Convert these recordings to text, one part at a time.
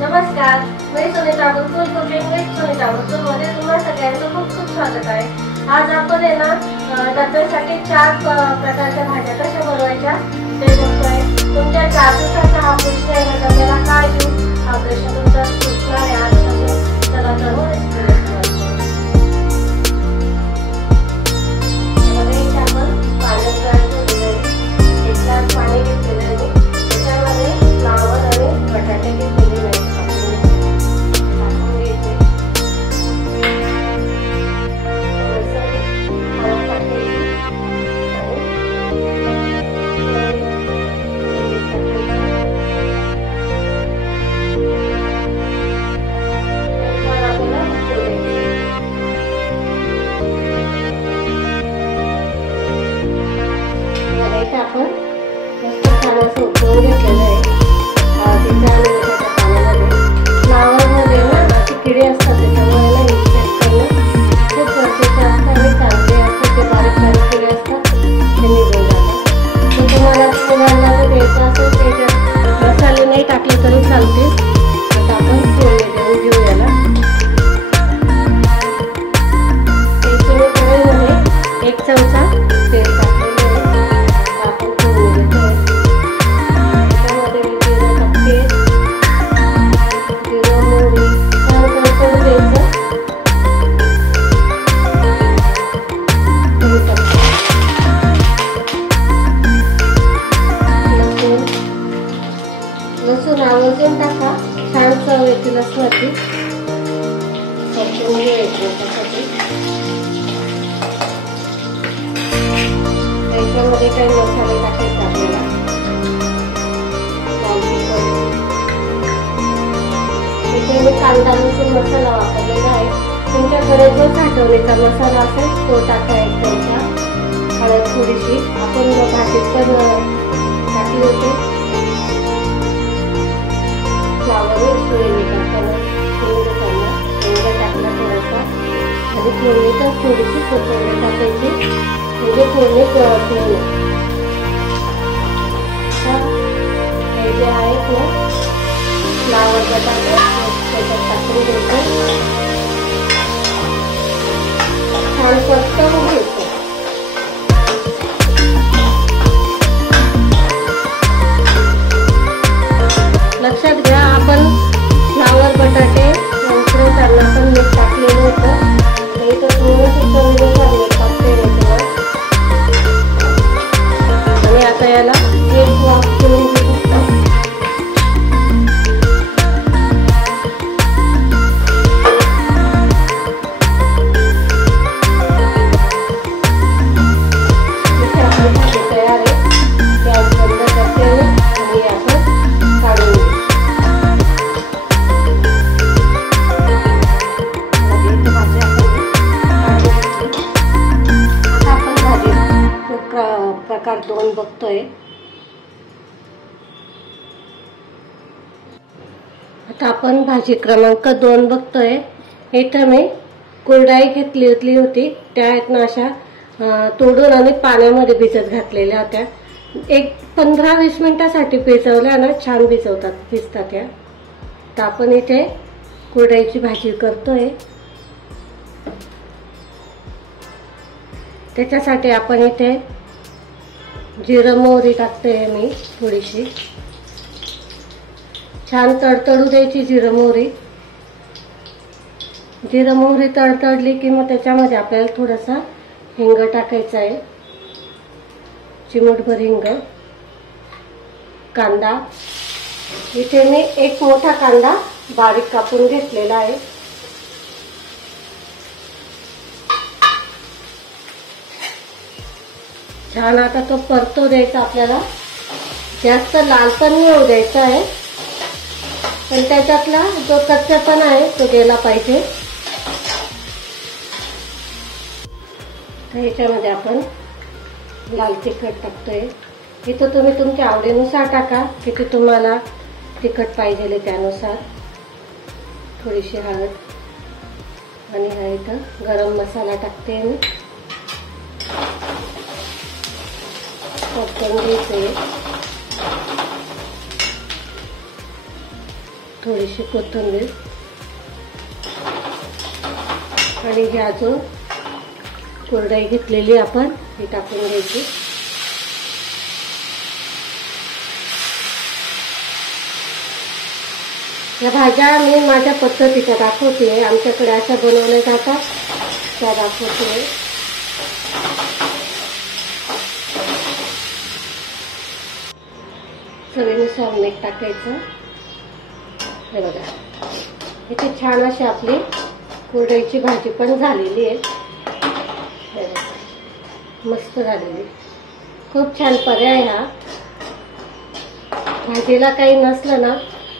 नमस्कार, मी सुनीता गुरुकुल cooking with Sunita गुरुकुल मध्ये तुम्हा सगळ्यांचं खूप खूप स्वागत आहे। आज आपण आहे ना डब्यासाठी 4 प्रकारच्या भाज्या कशा बनवायच्या ते बघतोय। तुमच्या 4 दिवसाचा हा प्रश्न आहे, डब्याला काय देऊ हा प्रश्न तुमचा सुटणार आहे आजपासून। चला तर एक ग्लास पाणी घेतलेलं आहे, त्याच्यामध्ये फ्लावर आणि बटाटे घेतलेले आहेत। आपण मस्त पाण्याचं उकळून घेतलेलं आहे। फ्लावरमध्ये ना अशी किडे असतात, त्याच्यामुळे ना इन्फेक्ट करणं खूप गरजेचं असतं आणि चांगले असतात। ते बारीक बारीक किडे असतात ते निघून जातात। तर तुम्हाला मुलांना जर द्यायचं असेल त्याच्यात मसाले नाही टाकले तरी चालते। आता आपण फोडणी देऊन घेऊ याला। कढईमध्ये 1 चमचा तेल टाकलेलं आहे। आपण फोडणी देतो। त्याच्यामध्ये जिरं टाकते, जिरं मोहरी छान तडतडू द्यायचं। लसूण आवर्जून टाका, छान चव येते लसणाची। परतून घ्यायचं त्याच्यासाठी। त्याच्यामध्ये काही मसाले टाकायचे आपल्याला। लाल तिखट, इथे मी कांदा लसूण मसाला वापरलेला आहे। तुमच्याकडे जो साठवणीचा मसाला असेल तो टाका 1 चमचा। हळद थोडीशी आपण भाजीत पण टाकली होती। फ्लावर सोयाबीन टाकताना टाकला थोडासा आणि फोडणीतच थोडीशी कोथिंबीर टाकायची, म्हणजे फोडणी ठेवली। हे जे आहेत ना फ्लावर बटाटे त्याच्यात टाकून घ्यायचं, छान परतवून घ्यायचं। लक्षात घ्या, आपण फ्लावर बटाटे उकडवताना आपण मीठ टाकलेलं होतं, नाही तर थोडंसं चवीनुसार मीठ टाकते याच्यावर। आणि आता याला 1 वाफ करून घेऊ। इथे आपली भाजी तयार आहे। गॅस बंद करते आणि आपण काढून घेऊ। प्रकार 2 बघतोय। आता आपण भाजी क्रमांक 2 बघतोय। इथे मी कुरडई घेतली होती, त्या आहेत ना अशा तोडून आणि पाण्यामध्ये भिजत घातलेल्या होत्या। 15-20 मिनिटासाठी भिजवल्या ना छान भिजतात या। तर आपण इथे कुरडईची भाजी करतोय। त्याच्यासाठी आपण इथे जिरं मोहरी टाकते मी थोडीशी, छान तडतडू द्यायची जिरं मोहरी। जिरं मोहरी तडतडली की मग त्याच्यामध्ये आपल्याला थोडासा हिंग टाकायचा आहे, चिमूटभर हिंग। कांदा, इथे मी 1 मोठा कांदा बारीक कापून घेतलेला आहे। छान आता तो परतो द्यायचा आपल्याला, जास्त लाल पण नाही होऊ द्यायचा आहे, पण त्याच्यातला जो कच्चापणा आहे तो गेला पाहिजे। तर ह्याच्यामध्ये आपण लाल तिखट टाकतोय। इथं तुम्ही तुमच्या आवडीनुसार टाका, किती तुम्हाला तिखट पाहिजे त्यानुसार। थोडीशी हळद आणि हा इथं गरम मसाला टाकते मी। परतून घ्यायचे। थोडीशी कोथिंबीर आणि ही अजून कुरडई घेतलेली आपण ही टाकून घ्यायची. या भाज्या मी माझ्या पद्धतीच्या दाखवते, आमच्याकडे अशा बनवल्या जातात त्या दाखवते. चवीनुसार मीठ टाकायचं. हे बघा, इथे छान अशी आपली कुरडईची भाजी पण झालेली आहे. मस्त झालेली, खूप छान पर्याय हा. भाजीला काही नसलं ना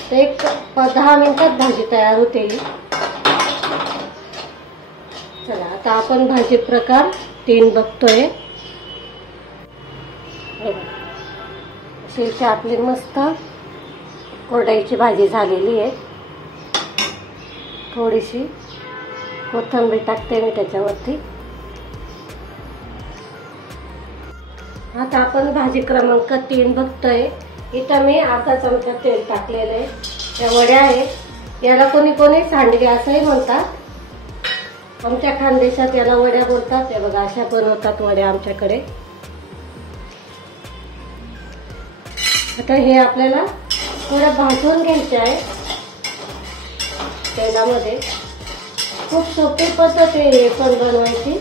तर एक 10 मिनिटात भाजी तयार होते. चला आता आपण भाजी प्रकार 3 बघतोय. अशी आपली मस्त कुरडईची भाजी झालेली आहे. थोडीशी कोथिंबीर टाकते मी त्याच्यावरती. आता आपण भाजी क्रमांक 3 बघतोय. इथं मी अर्धा चमचा तेल टाकलेलं आहे. त्या वड्या आहेत, याला कोणी कोणी सांडगे असंही म्हणतात. आमच्या खानदेशात याला वड्या बोलतात. हे बघा, अशा बनवतात वड्या आमच्याकडे. आता हे आपल्याला थोडं भाजून घ्यायचं आहे तेलामध्ये. खूप सोपी पद्धत आहे हे पण बनवायची.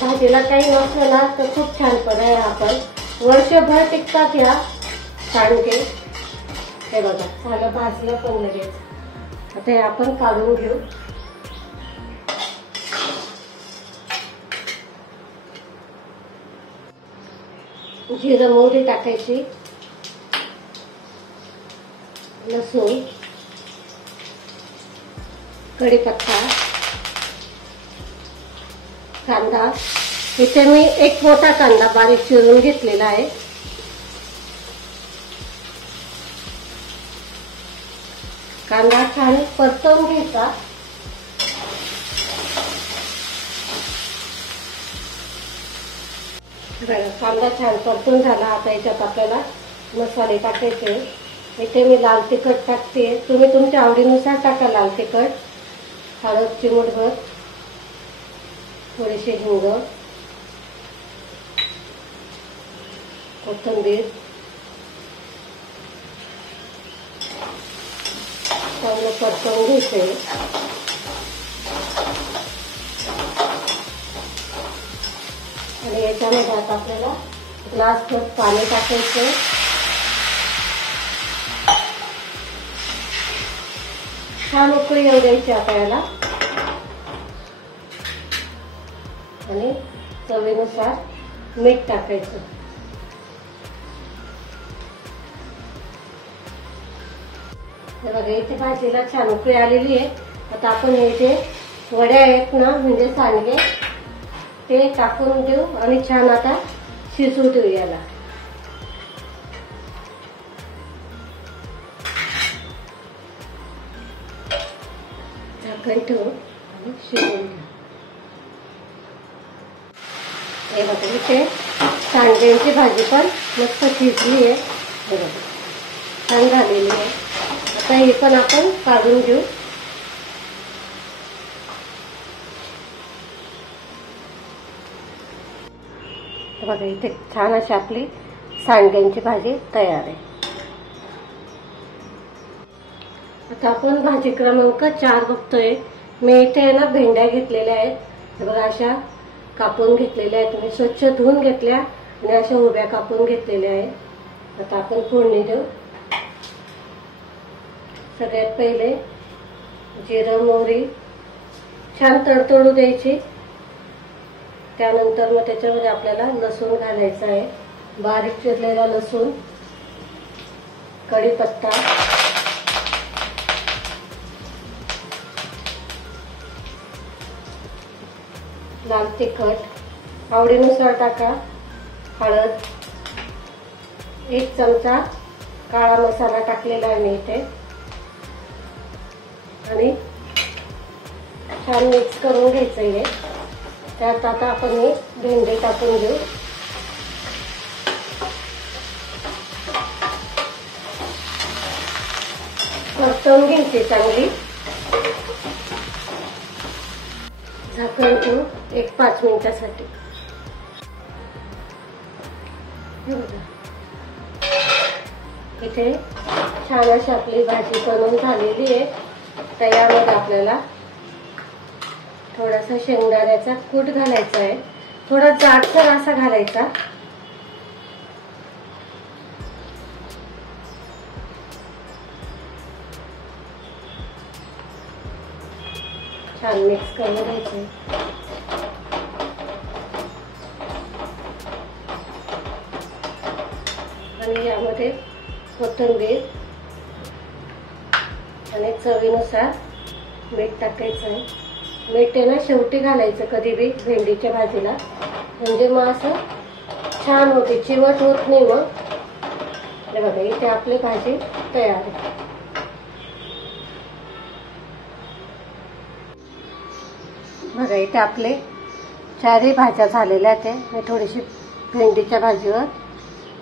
भाजीला काही नसलं ना तर खूप छान पर्याय. आपण वर्षभर टिकतात या सांडगे. हे बघा, झालं भाजलं पण लगेच. आता हे आपण काढून घेऊ. जिरं मोहरी टाकायची, लसूण, कढीपत्ता, कांदा. इथे मी एक मोठा कांदा बारीक चिरून घेतलेला आहे. कांदा छान परतवून घ्यायचा. कांदा छान परतून झाला. आता याच्यात आपल्याला मसाले टाकायचे. इथे मी लाल तिखट टाकते, तुम्ही तुमच्या आवडीनुसार टाका लाल तिखट. हळद चिमूटभर, थोडीशी हिंग, कोथिंबीर, चांगलं परतवून घ्यायचे. आणि याच्यामध्ये आता आपल्याला ग्लासभर पाणी टाकायचं. छान उकळी येऊ द्यायची आता याला. आणि चवीनुसार मीठ टाकायचं. हे बघा, इथे भाजीला छान उकळी आलेली आहे. आता आपण हे जे वड्या आहेत ना, म्हणजे सांडगे, ते टाकून देऊ आणि छान आता शिजू देऊ याला. झाकण ठेवून आणि शिजवून घ्या. हे बघा, इथे सांडग्यांची भाजी पण मस्त शिजली आहे. बरोबर, छान झालेली आहे. आता हे पण आपण काढून घेऊ. बघा, इथे छान अशी आपली सांडग्यांची भाजी तयार आहे. आता आपण भाजी क्रमांक 4 बघतोय. मी इथे ना भेंड्या घेतलेल्या आहेत. हे बघा, अशा कापून घेतलेल्या आहेत. मी स्वच्छ धुवून घेतल्या आणि अशा उभ्या कापून घेतलेल्या आहेत. आता आपण फोडणी देऊ. सगळ्यात पहिले जिरं मोहरी छान तडतडू द्यायची. त्यानंतर मग त्याच्यामध्ये आपल्याला लसूण घालायचा आहे, बारीक चिरलेला लसूण, कढीपत्ता, लाल तिखट आवडीनुसार टाका, हळद, 1 चमचा काळा मसाला टाकलेला आहे मी इथे. आणि छान मिक्स करून घ्यायचं आहे. त्यात आता आपण हे भेंडे टाकून घेऊ. परतवून घ्यायची चांगली। झाकण ठेवून एक 5 मिनिटासाठी। इथे छान अशी आपली भाजी बनवून झालेली आहे। तर यामध्ये आपल्याला थोडासा शेंगदाण्याचा कूट घालायचा आहे, थोडा जाडसर असा घालायचा। छान मिक्स करून घ्यायचे। आणि यामध्ये कोथिंबीर आणि चवीनुसार मीठ टाकायचं आहे। मीठ आहे ना शेवटी घालायचं कधी बी भेंडीच्या भाजीला, म्हणजे मग असं छान होते, चिवट होत नाही। मग हे बघा इथे आपली भाजी तयार आहे। बघा इथे आपले 4ही भाज्या झालेल्या आहेत। मी थोडीशी भेंडीच्या भाजीवर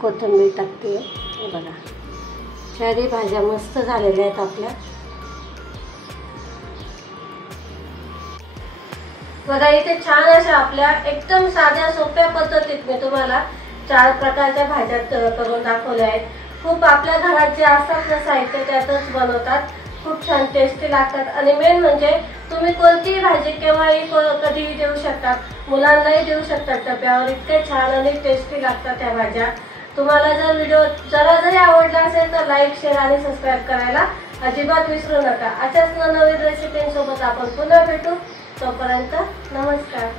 कोथिंबीर टाकते। बघा 4ही भाज्या मस्त झालेल्या आहेत आपल्या। बघा इथे छान अशा आपल्या एकदम साध्या सोप्या पद्धतीत मी तुम्हाला 4 प्रकारच्या भाज्या करून दाखवल्या आहेत। खूप आपल्या घरात जे असतात ना साहित्य त्यातच बनवतात, खूप छान टेस्टी लागतात। आणि मेन म्हणजे तुम्ही कोणतीही भाजी केव्हाही कधीही देऊ शकता, मुलांनाही देऊ शकतात डब्यावर। इतके छान आणि टेस्टी लागतात त्या भाज्या। तुम्हाला जर व्हिडिओ जरा जरी आवडला असेल तर लाईक, शेअर आणि सबस्क्राईब करायला अजिबात विसरू नका। अशाच नवीन रेसिपींसोबत आपण पुन्हा भेटू। तोपर्यंत नमस्कार।